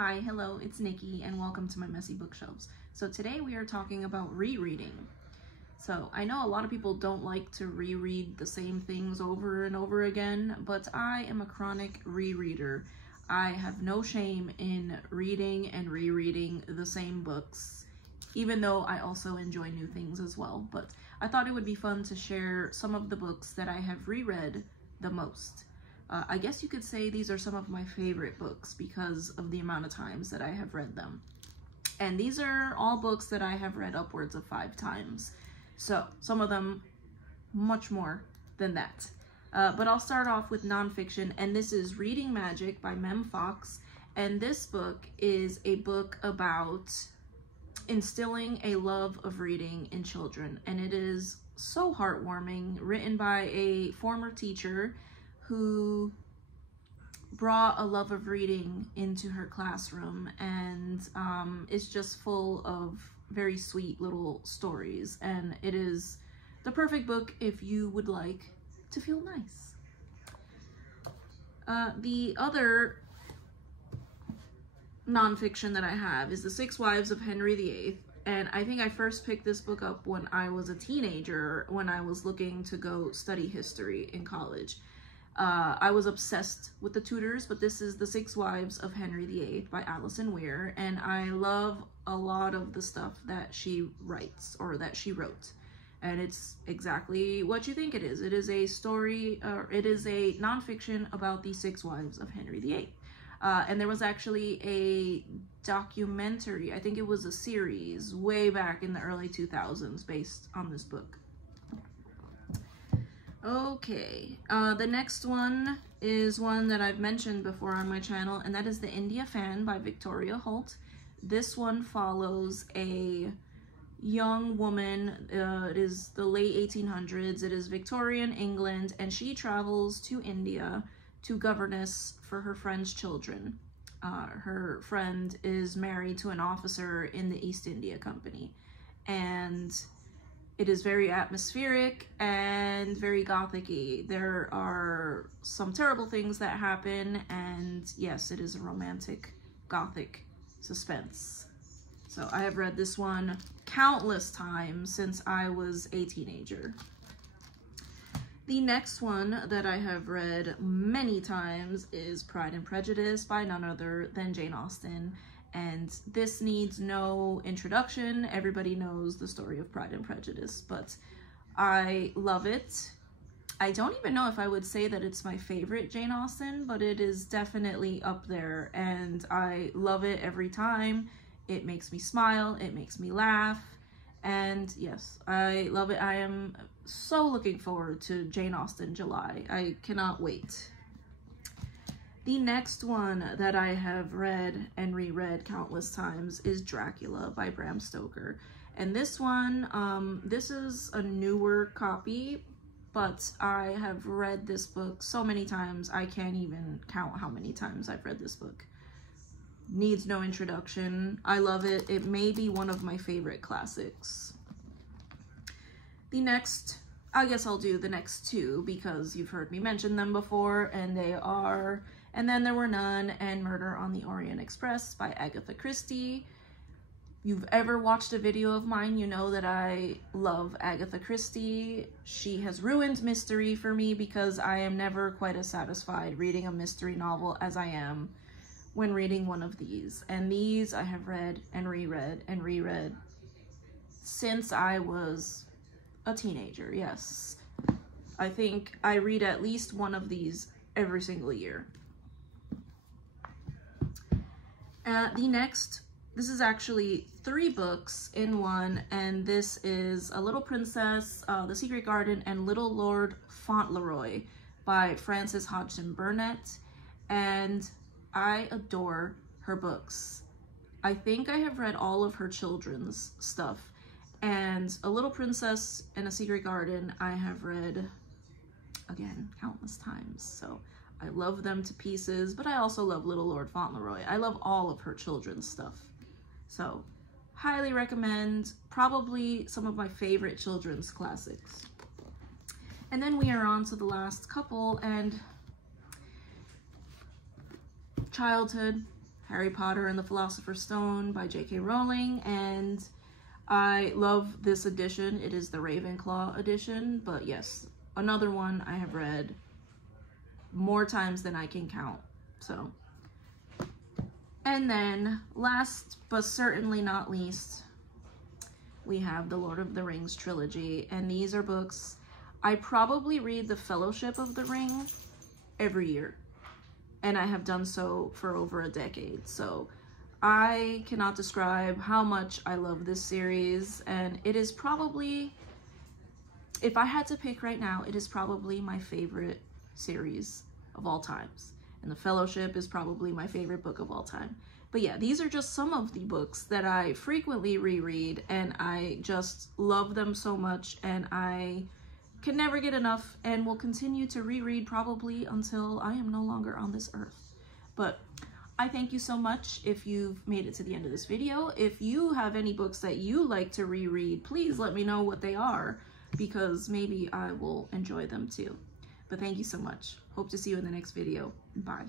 Hi, hello, it's Nikki, and welcome to my messy bookshelves. So today we are talking about rereading. So I know a lot of people don't like to reread the same things over and over again, but I am a chronic rereader. I have no shame in reading and rereading the same books, even though I also enjoy new things as well. But I thought it would be fun to share some of the books that I have reread the most. I guess you could say these are some of my favorite books because of the amount of times that I have read them. And these are all books that I have read upwards of 5 times. So some of them much more than that. But I'll start off with nonfiction, and this is Reading Magic by Mem Fox. And this book is a book about instilling a love of reading in children. And it is so heartwarming, written by a former teacher who brought a love of reading into her classroom, and it's just full of very sweet little stories, and it is the perfect book if you would like to feel nice. The other nonfiction that I have is The 6 Wives of Henry VIII, and I think I first picked this book up when I was a teenager, when I was looking to go study history in college. I was obsessed with the Tudors, but this is The 6 Wives of Henry VIII by Alison Weir, and I love a lot of the stuff that she writes, or that she wrote. And it's exactly what you think it is. It is a story, it is a nonfiction about the 6 wives of Henry VIII. And there was actually a documentary, I think it was a series, way back in the early 2000s based on this book. Okay, the next one is one that I've mentioned before on my channel, and that is The India Fan by Victoria Holt. This one follows a young woman, it is the late 1800s, it is Victorian England, and she travels to India to governess for her friend's children. Her friend is married to an officer in the East India Company, and it is very atmospheric and very gothic-y. There are some terrible things that happen, and yes, it is a romantic gothic suspense. So I have read this one countless times since I was a teenager. The next one that I have read many times is Pride and Prejudice by none other than Jane Austen. And this needs no introduction. Everybody knows the story of Pride and Prejudice, but I love it. I don't even know if I would say that it's my favorite Jane Austen, but it is definitely up there, and I love it every time. It makes me smile, it makes me laugh, and yes, I love it. I am so looking forward to Jane Austen July. I cannot wait. The next one that I have read and reread countless times is Dracula by Bram Stoker. And this one, this is a newer copy, but I have read this book so many times, I can't even count how many times I've read this book. Needs no introduction. I love it. It may be one of my favorite classics. The next, I guess I'll do the next 2 because you've heard me mention them before, and they are And Then There Were None and Murder on the Orient Express by Agatha Christie. If you've ever watched a video of mine, you know that I love Agatha Christie. She has ruined mystery for me because I am never quite as satisfied reading a mystery novel as I am when reading one of these. And these I have read and reread and reread since I was a teenager, yes. I think I read at least one of these every single year. The next, this is actually 3 books in one, and this is A Little Princess, The Secret Garden, and Little Lord Fauntleroy by Frances Hodgson Burnett, and I adore her books. I think I have read all of her children's stuff, and A Little Princess and A Secret Garden I have read, again, countless times, so I love them to pieces, but I also love Little Lord Fauntleroy. I love all of her children's stuff. So, highly recommend, probably some of my favorite children's classics. And then we are on to the last couple, and childhood, Harry Potter and the Philosopher's Stone by J.K. Rowling, and I love this edition. It is the Ravenclaw edition, but yes, another one I have read more times than I can count. So, and then last but certainly not least, we have the Lord of the Rings trilogy, and these are books I probably read the Fellowship of the Ring every year, and I have done so for over a decade. So I cannot describe how much I love this series, and it is probably, if I had to pick right now, it is probably my favorite series of all times, and the Fellowship is probably my favorite book of all time. But yeah, these are just some of the books that I frequently reread, and I just love them so much, and I can never get enough, and will continue to reread probably until I am no longer on this earth. But I thank you so much if you've made it to the end of this video. If you have any books that you like to reread, please let me know what they are, because maybe I will enjoy them too. But thank you so much. Hope to see you in the next video. Bye.